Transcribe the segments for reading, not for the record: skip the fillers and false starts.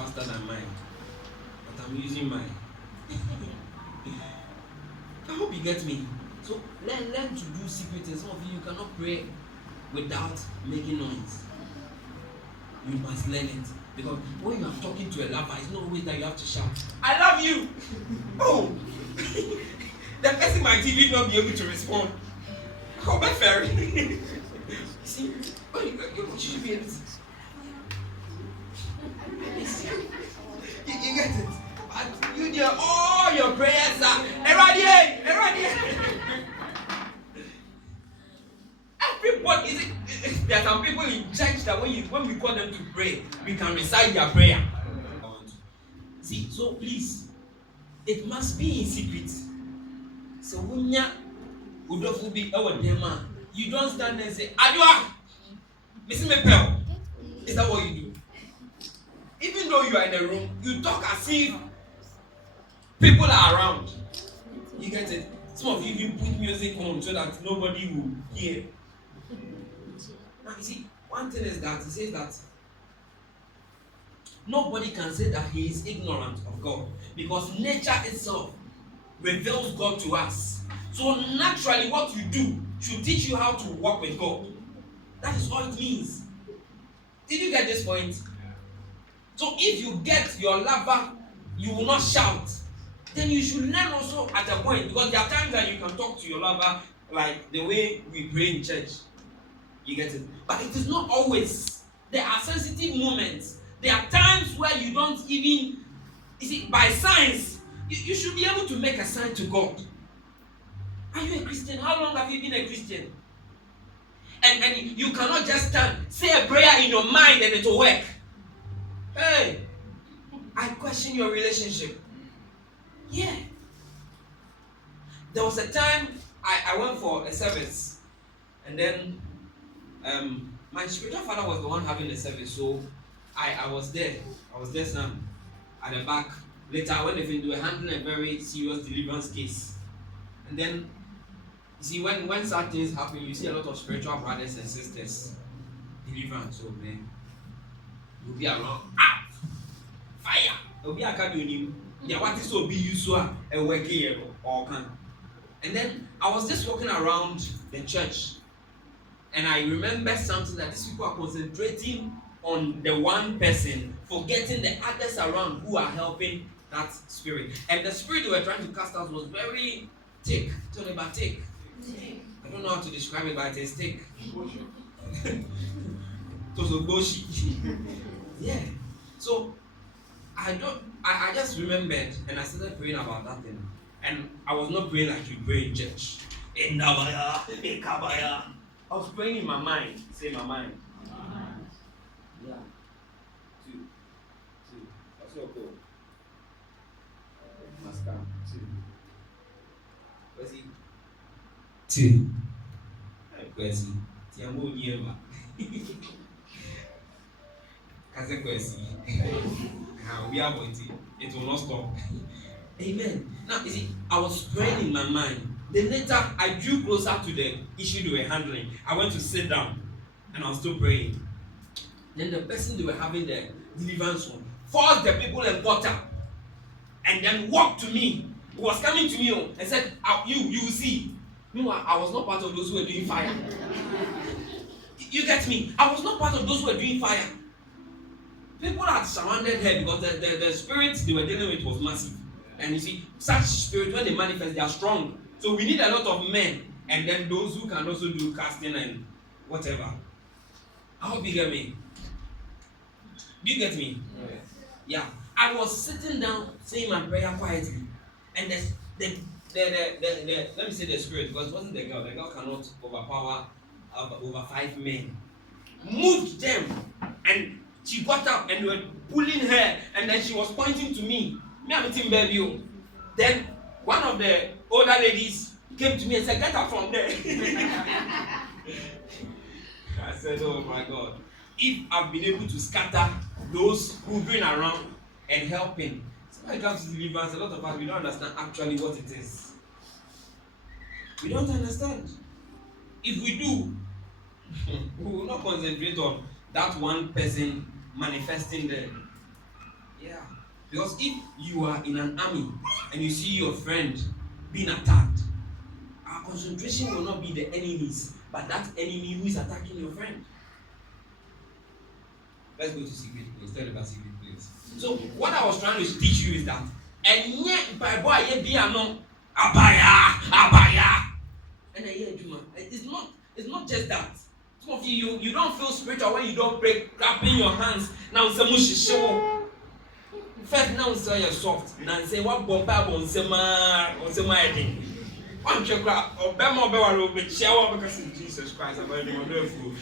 faster than mine, but I'm using mine. I hope you get me. So learn to do secret things. Some of you cannot pray without making noise. You must learn it. Because when you are talking to a lover, it's not always that you have to shout, I love you! Oh! The person might even not be able to respond. Come back, Ferry. See, you should be able to. You get it? But you do all your prayers are eradicate. Everybody, there are some people in church that when we call them to pray, we can recite their prayer. See, so please, it must be in secret. So when you don't stand there and say, Adua, Missy Mepel. Is that what you do? Even though you are in the room, you talk as if people are around. You get it? Some of you even put music on so that nobody will hear. Now you see, one thing is that he says that nobody can say that he is ignorant of God, because nature itself reveals God to us. So naturally what you do should teach you how to walk with God. That is all it means. Did you get this point? So if you get your lover, you will not shout. Then you should learn also at a point, because there are times that you can talk to your lover like the way we pray in church. You get it? But it is not always. There are sensitive moments. There are times where you don't even, you see, by signs, you should be able to make a sign to God. Are you a Christian? How long have you been a Christian? And you cannot just stand, say a prayer in your mind and it will work. Hey, I question your relationship. Yeah. There was a time I went for a service, and then my spiritual father was the one having the service, so I was there. I was there some at the back. Later, when they were handling a very serious deliverance case, and then you see when certain things happen, you see a lot of spiritual brothers and sisters deliverance. So man, you'll be around. Ah, fire! You'll be a cabin. Yeah, what is so be used a working or can. And then I was just walking around the church, and I remember something that these people are concentrating on the one person, forgetting the others around who are helping that spirit. And the spirit they were trying to cast out was very thick. Tell me about thick. I don't know how to describe it, but it is thick. It was a bushy. Yeah. So I just remembered, and I started praying about that thing. And I was not praying like you pray in church. I was praying in my mind. Say my mind. Yeah. Two. That's your goal. Must come. Two. Kwesi. Tiambo nyema. Kase kwesi. We are going to. It will not stop. Amen. Now, you see, I was praying in my mind. Then later, I drew closer to the issue they were handling. I went to sit down, and I was still praying. Then the person they were having the deliverance on forced the people and got up, and then walked to me. He was coming to me and said, you will see. Meanwhile, I was not part of those who were doing fire. You get me? I was not part of those who were doing fire. People had surrounded her because the spirits they were dealing with was massive. And you see, such spirits, when they manifest, they are strong. So we need a lot of men, and then those who can also do casting and whatever. I hope you get me. Do you get me? Yes. Yeah. I was sitting down saying my prayer quietly, and the let me say the spirit, because it wasn't the girl. The girl cannot overpower over 5 men. Moved them, and she got up and they were pulling her, and then she was pointing to me. Me, I'm eating baby. Then one of the older ladies came to me and said, "Get up from there." I said, "Oh my God. If I've been able to scatter those hovering around and helping." So when it comes to deliverance, a lot of us, we don't understand actually what it is. We don't understand. If we do, we will not concentrate on that one person manifesting Yeah. Because if you are in an army and you see your friend being attacked, our concentration will not be the enemies, but that enemy who is attacking your friend. Let's go to secret place. Tell about secret place. So what I was trying to teach you is that, and yet by boy be no abaya. And it's not just that. Some of you don't feel spiritual when you don't break clapping your hands. Now some first now say you're soft. Now say what bomba on sema heading. One check out or bema bewa be chewa because in Jesus Christ about the wonderful.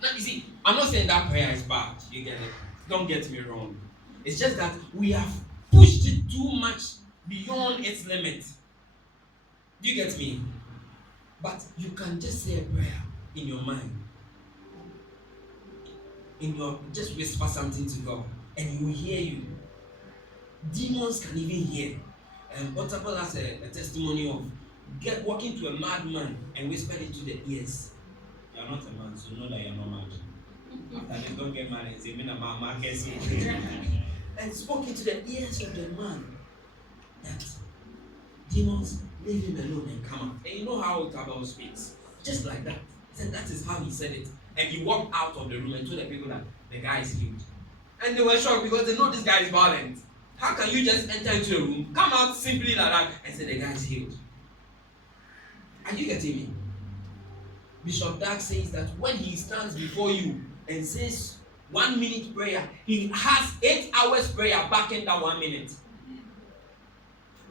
Now you see, I'm not saying that prayer is bad. You get it? Don't get me wrong. It's just that we have pushed it too much beyond its limit. Do you get me? But you can just say a prayer in your mind. Just whisper something to God and He will hear you. Demons can even hear. And Otapel has a testimony of walking to a madman and whisper into the ears. You are not a man, so know that you are not mad. After they don't get mad and say, and spoke into the ears of the man that demons leave him alone and come out. And you know how Otapel speaks? Just like that. He said that is how he said it. And he walked out of the room and told the people that the guy is healed. And they were shocked because they know this guy is violent. How can you just enter into a room, come out simply like that, and say the guy is healed? Are you getting me? Bishop Dark says that when he stands before you and says 1 minute prayer, he has 8 hours prayer backing that 1 minute.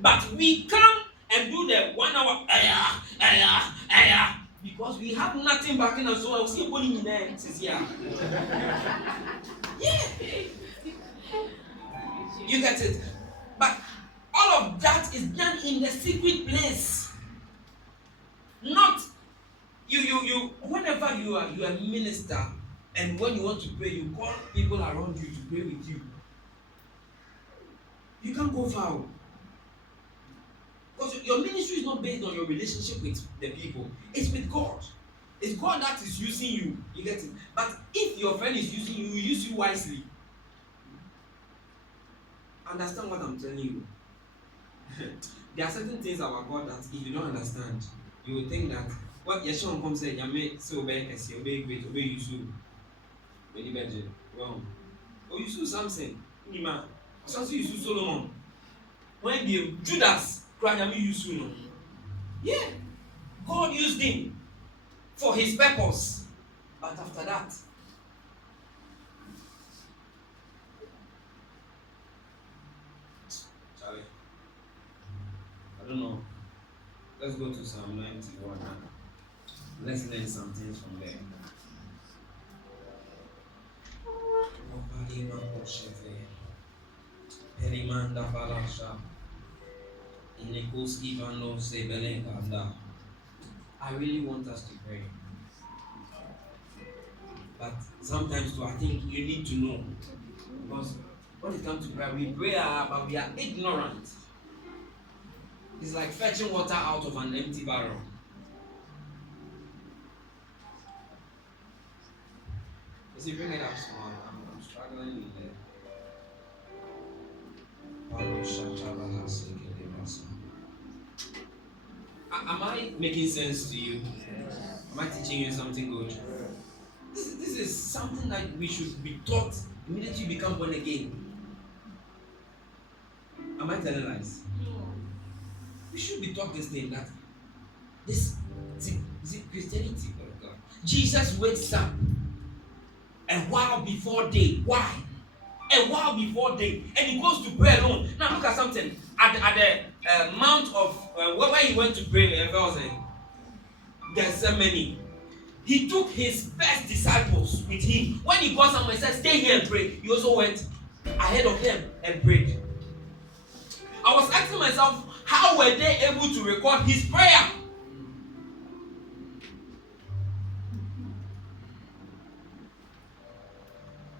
But we come and do the 1 hour because we have nothing backing us. So I was putting in there. Yeah. You get it? But all of that is done in the secret place. Not you whenever you are a minister and when you want to pray, you call people around you to pray with you. You can't go far. Because your ministry is not based on your relationship with the people. It's with God. It's God that is using you. You get it? But if your friend is using you, he will use you wisely. Understand what I'm telling you. There are certain things about God that if you don't understand, you will think that what Yeshua comes say, Yame so obey Kasi, obey great, obey Yusuf. Very bad. Wrong. Or Yusuf Samson, Nima, Samson Yusuf Solomon. When the Judas cried Yame Yusuf no. Yeah. God used him for his purpose. But after that, I don't know. Let's go to Psalm 91. Let's learn some things from there. I really want us to pray. But sometimes too, I think you need to know. Because when it comes to prayer, we pray, but we are ignorant. It's like fetching water out of an empty barrel. You see, bring it up small. I'm struggling with it. Am I making sense to you? Am I teaching you something good? This is something that we should be taught immediately you become born again. Am I telling lies? We should be taught this thing that this is it Christianity. Oh God. Jesus wakes up a while before day. Why? A while before day, and he goes to pray alone. Now look at something at the mount of where he went to pray. Gethsemane. He took his best disciples with him. When he got somewhere, he said, "Stay here and pray." He also went ahead of them and prayed. I was asking myself, how were they able to record his prayer?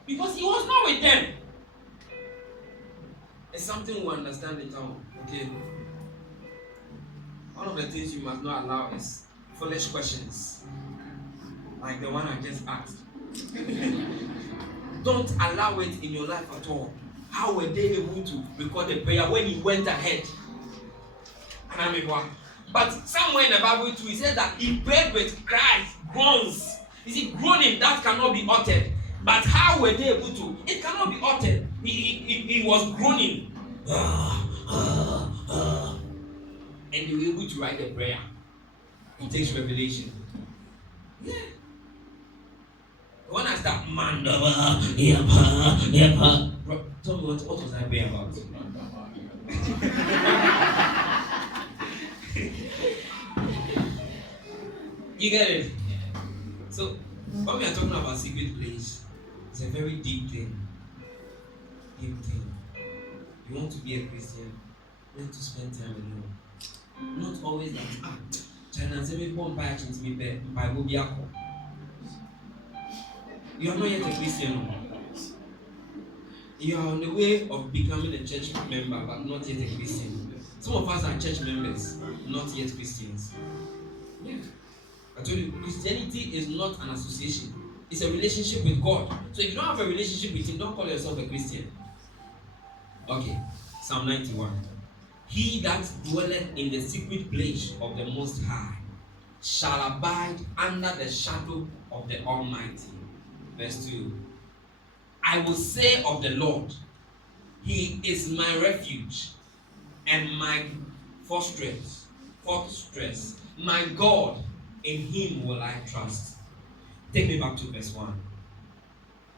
Because he was not with them. It's something we understand in town. Okay. One of the things you must not allow is foolish questions. Like the one I just asked. don't allow it in your life at all. How were they able to record the prayer when he went ahead? But somewhere in the Bible too, he said that he prayed with cries, groans. You see, groaning that cannot be uttered. But how were they able to? It cannot be uttered. He was groaning. And they were able to write the prayer. It takes revelation. Yeah. When I start, Mandava, Yapa. Tell me what was I praying about? You get it? So, when we are talking about secret place, it's a very deep thing. Deep thing. You want to be a Christian, you have to spend time alone. Not always that, China, say me come by chance me by Bobiako. You are not yet a Christian. You are on the way of becoming a church member, but not yet a Christian. Some of us are church members, not yet Christians. Yeah. I told you, Christianity is not an association. It's a relationship with God. So if you don't have a relationship with Him, don't call yourself a Christian. Okay, Psalm 91. He that dwelleth in the secret place of the Most High shall abide under the shadow of the Almighty. Verse 2. I will say of the Lord, He is my refuge and my fortress. My God, in Him will I trust. Take me back to verse 1.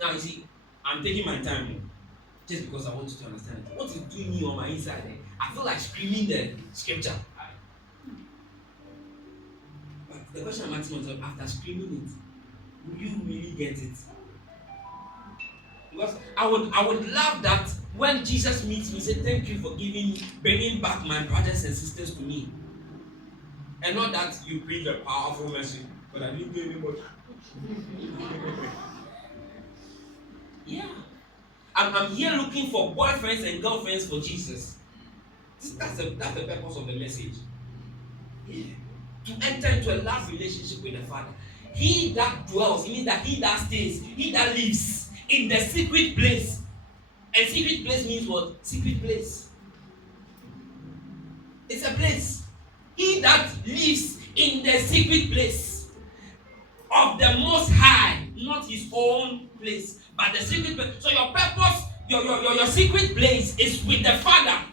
Now you see, I'm taking my time here, just because I want you to understand it. What is doing me on my inside there? I feel like screaming the scripture. But the question I'm asking myself, after screaming it, will you really get it? Because I would love that when Jesus meets me, say, thank you for bringing back my brothers and sisters to me. And not that you preach a powerful message, but I didn't do any much. Yeah. I'm here looking for boyfriends and girlfriends for Jesus. That's the purpose of the message. Yeah. To enter into a love relationship with the Father. He that dwells, it means that he that stays, he that lives in the secret place. And secret place means what? Secret place. It's a place. He that lives in the secret place of the Most High, not his own place, but the secret place. So your purpose, your secret place is with the Father.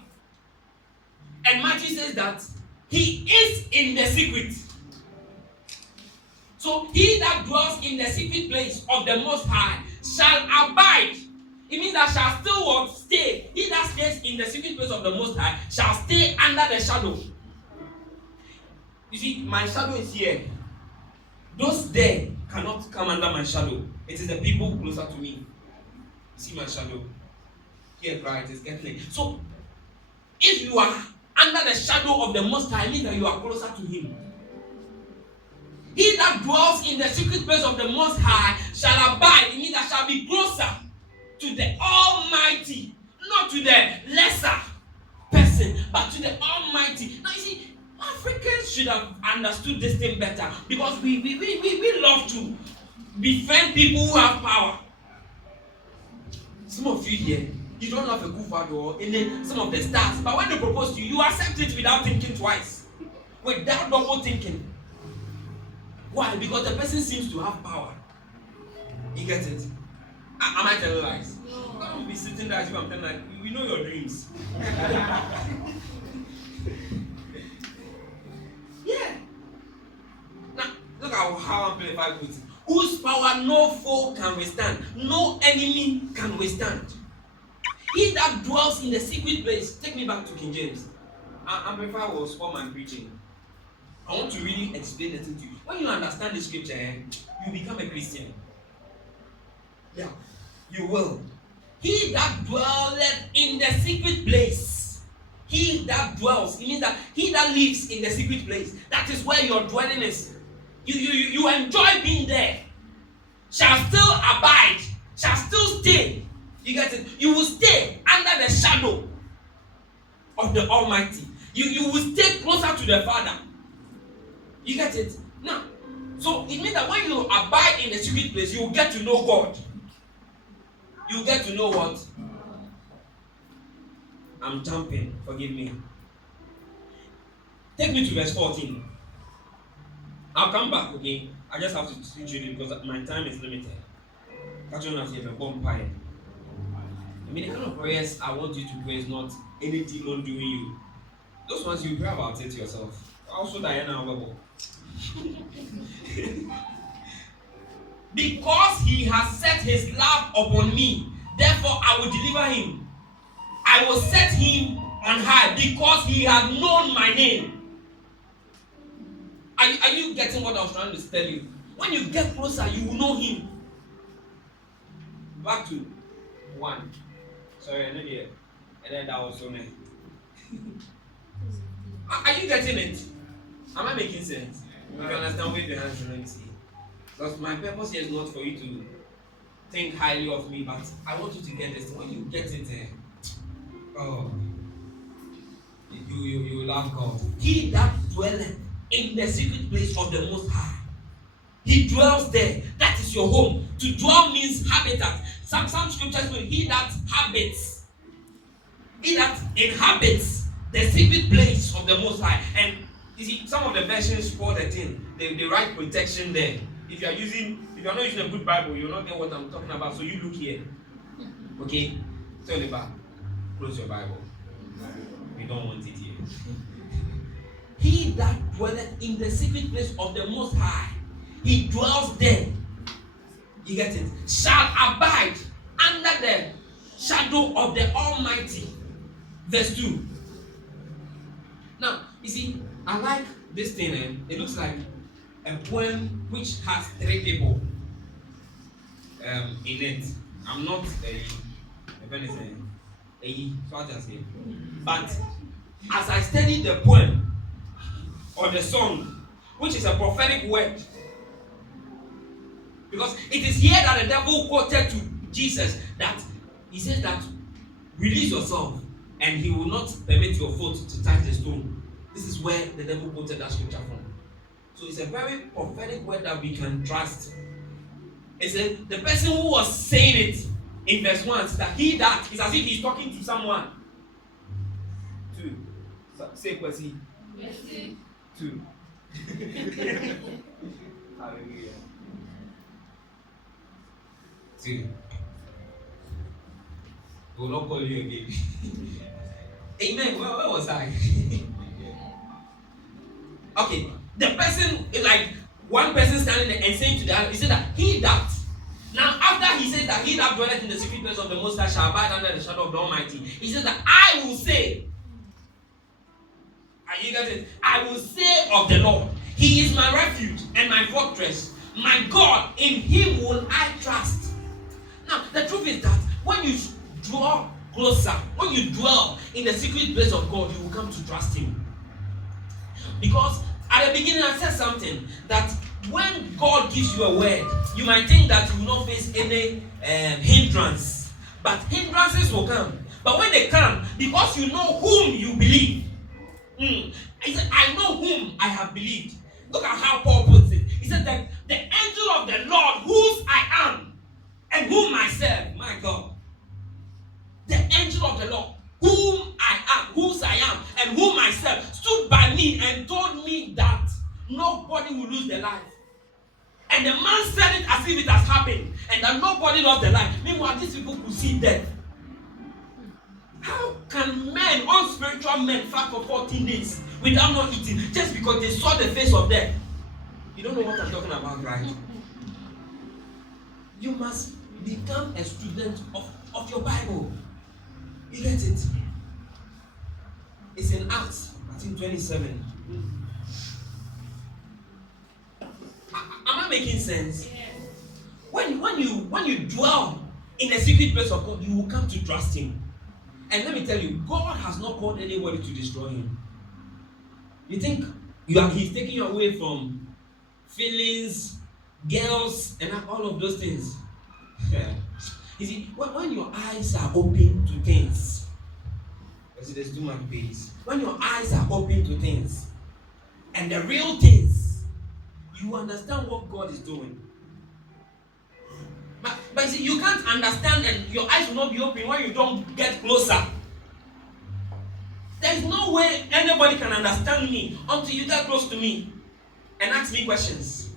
And Matthew says that he is in the secret. So he that dwells in the secret place of the Most High shall abide. It means that shall still what? Stay. He that stays in the secret place of the Most High shall stay under the shadow. You see, my shadow is here. Those there cannot come under my shadow. It is the people closer to me. You see my shadow? Here, right? It's getting it. So, if you are under the shadow of the Most High, it means that you are closer to Him. He that dwells in the secret place of the Most High shall abide. It means that shall be closer to the Almighty, not to the lesser person, but to the Almighty. Now you see, Africans should have understood this thing better, because we love to befriend people who have power. Some of you here, you don't have a good father or some of the stars, but when they propose to you, you accept it without thinking twice, without double thinking. Why? Because the person seems to have power. You get it? Am I telling lies? No. Don't be sitting there as if I'm telling lies. We know your dreams. Yeah. Now, look at how I'm playing 5 minutes. Whose power no foe can withstand, no enemy can withstand. He that dwells in the secret place. Take me back to King James. Amplify was for my preaching. I want to really explain it to you. When you understand the scripture, you become a Christian. Yeah, you will. He that dwelleth in the secret place. He that dwells. It means that he that lives in the secret place. That is where your dwelling is. You enjoy being there. Shall still abide. Shall still stay. You get it? You will stay under the shadow of the Almighty. You will stay closer to the Father. You get it? Now, so it means that when you abide in the secret place, you will get to know God. you get to know what? I'm jumping, forgive me. Take me to verse 14. I'll come back, okay? I just have to switch it because my time is limited. Catch on as you have a bonfire. I mean, the kind of prayers I want you to pray is not any demon doing you. Those ones you pray about it yourself. Also, Diana, however. Because he has set his love upon me, therefore I will deliver him. I will set him on high because he has known my name. Are you getting what I was trying to tell you? When you get closer, you will know him. Back to 1. Sorry, I know here. And then that was so many. Are you getting it? Am I making sense? If you understand, wave your hands and let me see. Because my purpose here is not for you to think highly of me, but I want you to get this. When you get it, you love God. He that dwelleth in the secret place of the Most High, he dwells there. That is your home. To dwell means habitat. Some scriptures mean he that habits. He that inhabits the secret place of the Most High. And you see, some of the versions pour the thing. They write protection there. If you are not using a good Bible, you'll not get what I'm talking about. So you look here. Okay? Tell the back. Close your Bible. We don't want it here. He that dwelleth in the secret place of the Most High, he dwells there. You get it? Shall abide under the shadow of the Almighty. Verse 2. Now, you see, I like this thing. It looks like a poem which has 3 people in it. I'm not but as I studied the poem or the song, which is a prophetic word, because it is here that the devil quoted to Jesus that he says that release yourself and he will not permit your foot to touch the stone. This is where the devil quoted that scripture from. So it's a very prophetic word that we can trust. It's the person who was saying it in verse 1 is that he that is as if he's talking to someone. 2. Say Kwesi. 2. Hallelujah. 2. We will not call you again. Amen. Where was I? Okay. The person is like one person standing there and saying to the other, he said that he that. Now, after he says that he that dwelleth in the secret place of the Most High shall abide under the shadow of the Almighty, he says that I will say. Are you getting it? I will say of the Lord, he is my refuge and my fortress, my God, in him will I trust. Now, the truth is that when you draw closer, when you dwell in the secret place of God, you will come to trust him. Because at the beginning I said something that when God gives you a word, you might think that you will not face any hindrance. But hindrances will come. But when they come, because you know whom you believe. He said, I know whom I have believed. Look at how Paul puts it. He said that the angel of the Lord, whose I am, and whom I serve, my God. The angel of the Lord, whom I am, whose I am, and whom I serve, stood by me and told me that nobody will lose their life. And the man said it as if it has happened, and that nobody lost their life. Meanwhile, these people could see death. How can men, unspiritual men, fast for 14 days without not eating just because they saw the face of death? You don't know what I'm talking about, right? You must become a student of your Bible. You get it? It's in Acts, I think 27. Am I making sense? Yes. When you dwell in the secret place of God, you will come to trust him. And let me tell you, God has not called anybody to destroy him. You think he's taking you away from feelings, girls, and all of those things. You see, when your eyes are open to things, there's too much space. When your eyes are open to things, and the real things, you understand what God is doing. But But you see, you can't understand and your eyes will not be open when you don't get closer. There is no way anybody can understand me until you get close to me and ask me questions.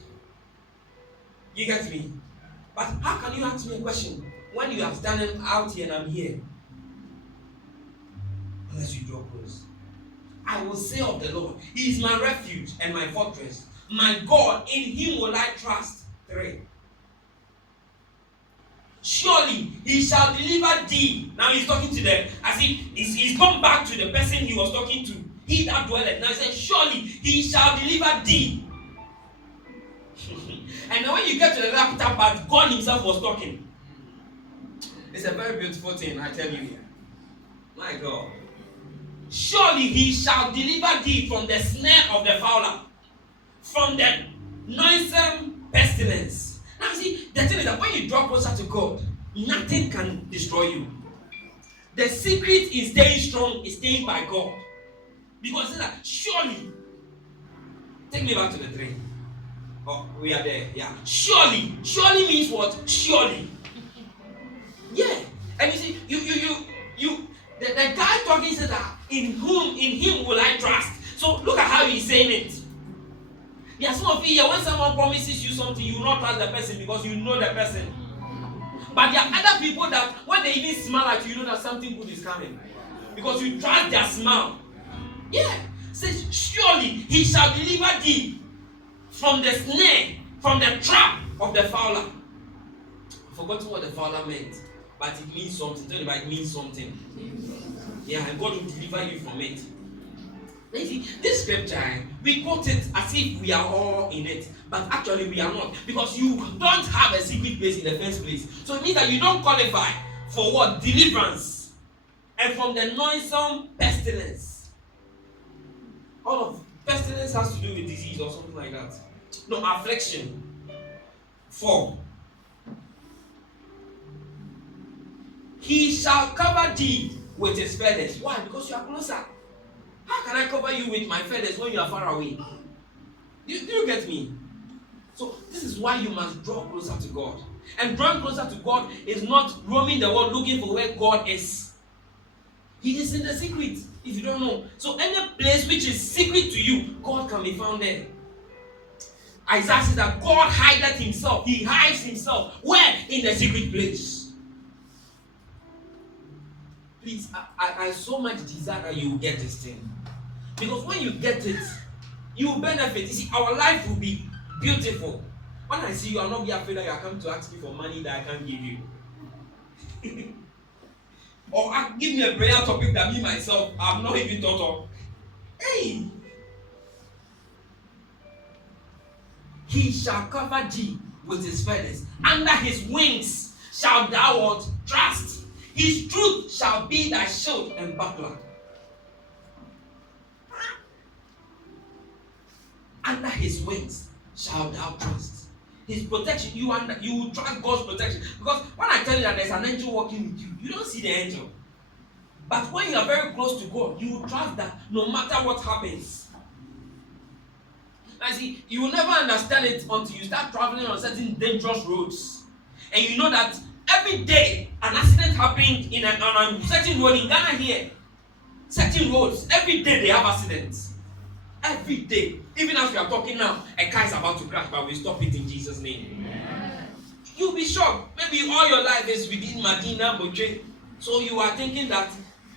You get me? But how can you ask me a question when you are standing out here and I'm here? Unless you draw close. I will say of the Lord, He is my refuge and my fortress. My God, in Him will I trust. 3. Surely He shall deliver thee. Now He's talking to them as if he's come back to the person He was talking to. He that dwelleth. Now He said, surely He shall deliver thee. And then when you get to the latter part, God Himself was talking. It's a very beautiful thing, I tell you. My God. Surely He shall deliver thee from the snare of the fowler, from the noisome pestilence. Now see, the thing is that when you draw closer to God, nothing can destroy you. The secret in staying strong is staying by God. Because it's like, surely, take me back to the 3. Oh, we are there. Yeah. Surely. Surely means what? Surely. Yeah. And you see, the guy talking said that in Him will I trust. So look at how he's saying it. There are some of you here, when someone promises you something, you will not trust the person because you know the person. But there are other people that when they even smile at you, you know that something good is coming. Because you trust their smile. Yeah. Says, surely He shall deliver thee from the snare, from the trap of the fowler. I've forgotten what the fowler meant, but it means something. Tell me, it means something. Yeah, and God will deliver you from it. You see, this scripture, we quote it as if we are all in it, but actually we are not, because you don't have a secret place in the first place. So it means that you don't qualify for what? Deliverance. And from the noisome pestilence. All of pestilence has to do with disease or something like that. No, affliction. 4. He shall cover thee with His feathers. Why? Because you are closer. How can I cover you with my feathers when you are far away? Do you get me? So this is why you must draw closer to God. And drawing closer to God is not roaming the world looking for where God is. He is in the secret, if you don't know. So any place which is secret to you, God can be found there. Isaiah says that God hideth Himself. He hides Himself. Where? In the secret place. Please, I so much desire that you will get this thing. Because when you get it, you will benefit. You see, our life will be beautiful. When I see you, I'll not be afraid that you are coming to ask me for money that I can't give you. Or give me a prayer topic that me myself I've not even thought of. Hey! He shall cover thee with His feathers. Under His wings shalt thou trust. His truth shall be thy shield and buckler. Under His wings shalt thou trust. His protection, you will trust God's protection. Because when I tell you that there's an angel walking with you, you don't see the angel. But when you are very close to God, you will trust that no matter what happens. I see, you will never understand it until you start traveling on certain dangerous roads. And you know that every day an accident happened on a certain road in Ghana here. Certain roads, every day they have accidents. Every day. Even as we are talking now, a car is about to crash, but we stop it in Jesus' name. Amen. You'll be shocked. Maybe all your life is within Medina, Boche. So you are thinking that,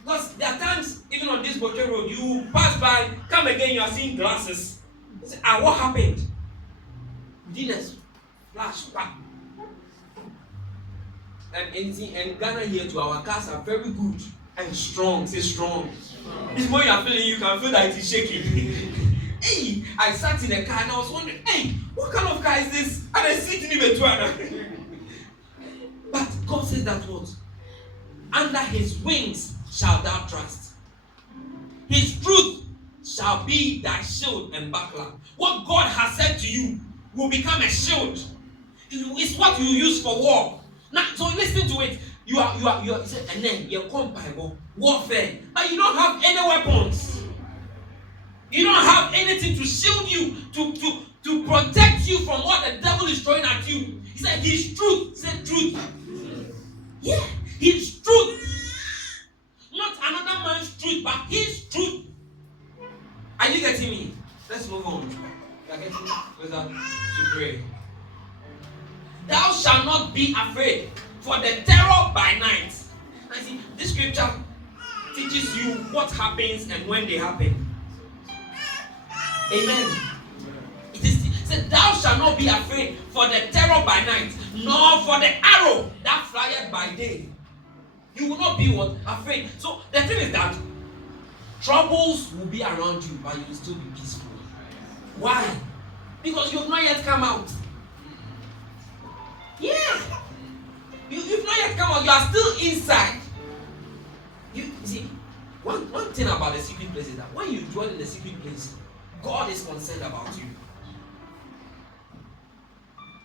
because there are times, even on this Boche road, you pass by, come again, you are seeing glasses. You say, what happened? Within a flash, bam. And Ghana here too, our cars are very good and strong. Say strong. This more you are feeling, you can feel that it is shaking. Hey, I sat in a car and I was wondering, hey, what kind of car is this? And I sit in it. But God says that what? Under His wings shalt thou trust. His truth shall be thy shield and buckler. What God has said to you will become a shield. It's what you use for war. Now, so listen to it. You are and then you're called by warfare, but you don't have any weapons. You don't have anything to shield you, to to protect you from what the devil is throwing at you. He said his truth. Say truth. Yeah, his truth. Not another man's truth, but his truth. Are you getting me? Let's move on. We are getting closer to pray. Thou shalt not be afraid for the terror by night. I see, this scripture teaches you what happens and when they happen. Amen. It said, thou shalt not be afraid for the terror by night, nor for the arrow that flieth by day. You will not be what? Afraid. So the thing is that troubles will be around you, but you will still be peaceful. Why? Because you have not yet come out. Yeah. You've not yet come out. You are still inside. You see, one thing about the secret place is that when you dwell in the secret place, God is concerned about you.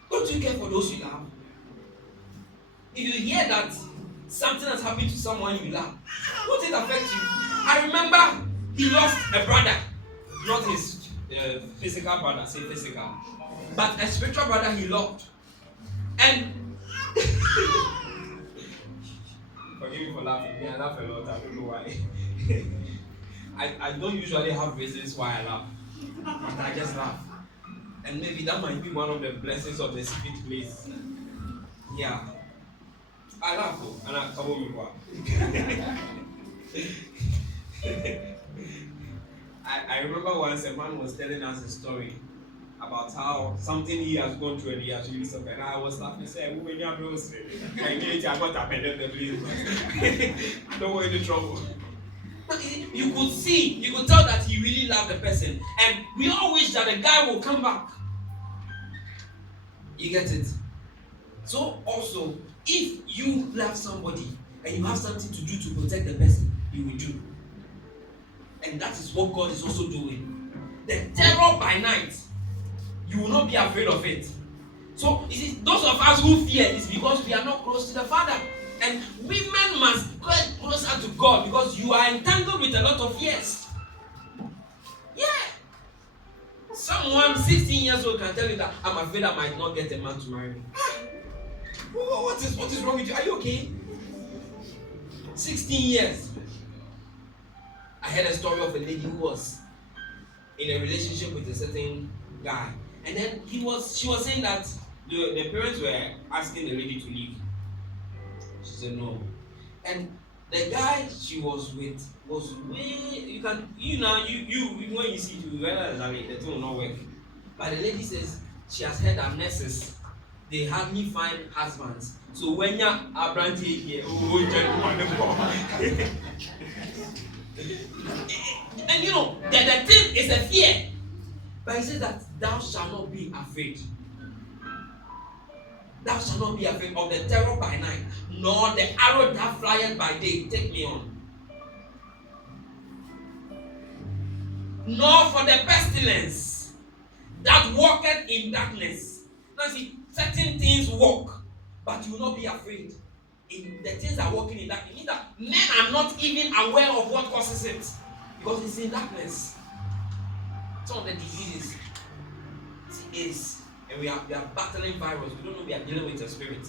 Don't you care for those you love? If you hear that something has happened to someone you love, won't it affect you? I remember he lost a brother, not his physical brother, say physical, but a spiritual brother he loved. And forgive me for laughing. I laugh a lot. I don't know why. I don't usually have reasons why I laugh, but I just laugh. And maybe that might be one of the blessings of the secret place. Yeah. I laugh though, and I come over. I remember once a man was telling us a story about how something he has gone through and he has really suffered. And I was laughing, saying, when you have those, I got up and left the place. Don't worry, the trouble. You could see, you could tell that he really loved the person. And we all wish that the guy will come back. You get it? So also, if you love somebody and you have something to do to protect the person, you will do. And that is what God is also doing. The terror by night, you will not be afraid of it. So, you see, those of us who fear is because we are not close to the Father. And women must get closer to God because you are entangled with a lot of fears. Yeah. Someone 16 years old can tell you that I'm afraid I might not get a man to marry me. What is wrong with you? Are you okay? 16 years. I heard a story of a lady who was in a relationship with a certain guy. And then she was saying that the parents were asking the lady to leave. She said no. And the guy she was with was way, when you see you realize that the thing will not work. But the lady says she has heard that nurses, they hardly find husbands. So when you're a brand here, and the thing is a fear. But he said that thou shalt not be afraid. Thou shalt not be afraid of the terror by night, nor the arrow that flieth by day. Take me on. Nor for the pestilence that walketh in darkness. Now see, certain things walk, but you will not be afraid. In the things that are walking in darkness, it means that men are not even aware of what causes it, because it's in darkness. Some of the diseases is, and we are battling virus. We don't know we are dealing with a spirit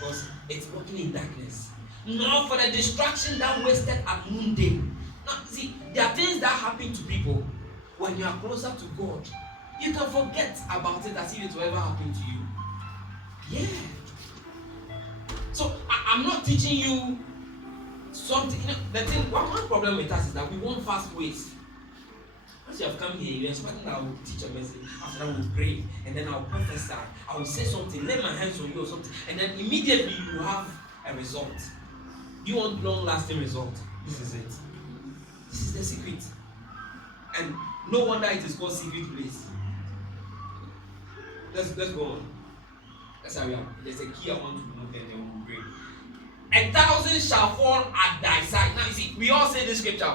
because it's working in darkness. Nor for the distraction that wasted at noonday. Now, see, there are things that happen to people when you are closer to God. You can forget about it as if it will ever happen to you. Yeah. So I'm not teaching you something. The thing, one problem with us is that we want fast ways. Once you have come here, you're expecting that I will teach a message. After that, we will pray, and then I'll prophesy. I will say something, lay my hands on you or something, and then immediately you will have a result. You want long-lasting result? This is it. This is the secret, and no wonder it is called secret place. Let's go on. Let's hurry up. There's a key I want to move, and then we'll pray. 1,000 shall fall at thy side. Now you see, we all say this scripture.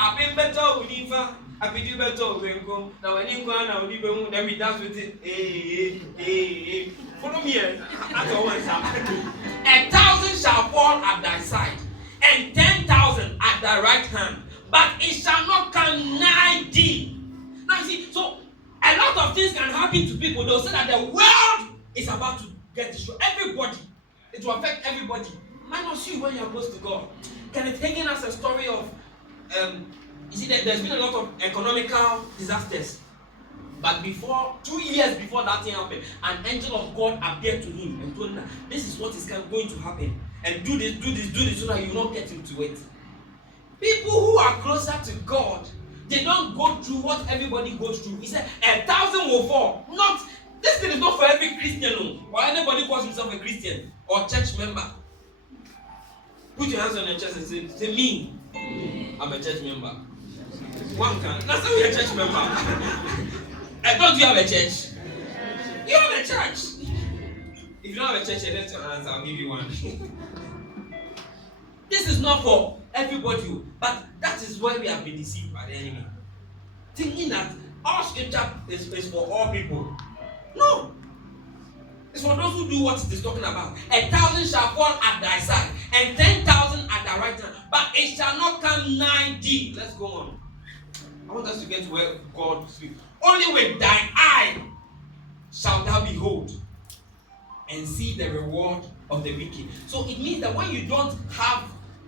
I've been better with Ifa. I've been better with Benko. Now when you go now, then we dance with it. Hey. Follow me here. That's all one time. 1,000 shall fall at thy side, and 10,000 at thy right hand, but it shall not come nigh thee. Now you see, so lot of things can happen to people. They'll say that the world is about to get destroyed. Everybody. It will affect everybody. Minus you when you are close to God. Kenneth Hagin has a story of, you see, there's been a lot of economical disasters. But 2 years before that thing happened, an angel of God appeared to him and told him that this is what is going to happen. And do this, so that you will not get into it. People who are closer to God, they don't go through what everybody goes through. He said, 1,000 will fall. This thing is not for every Christian, or anybody who calls himself a Christian or church member. Put your hands on your chest and say me. I'm a church member. One can. That's how you're a church member. Don't you have a church? You have a church. If you don't have a church, lift your hands, I'll give you one. This is not for everybody, but that is where we have been deceived by the enemy. Thinking that all scripture is for all people. No. It's for those who do what it is talking about. 1,000 shall fall at thy side, and 10,000 at thy right hand, but it shall not come nigh thee. Let's go on. I want us to get to where God speaks. Only with thine eye shall thou behold and see the reward of the wicked. So it means that when you don't have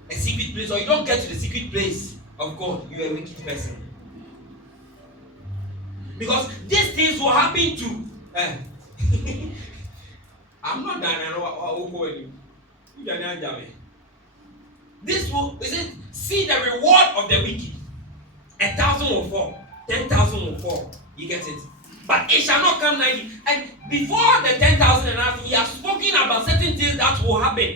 a secret place, or you don't get to the secret place of God, you are a wicked person. Because these things will happen to I'm not done. This will see the reward of the wicked. 1,000 will fall, 10,000 will fall. You get it? But it shall not come nigh thee. And before the 10,000 and after, he has spoken about certain things that will happen.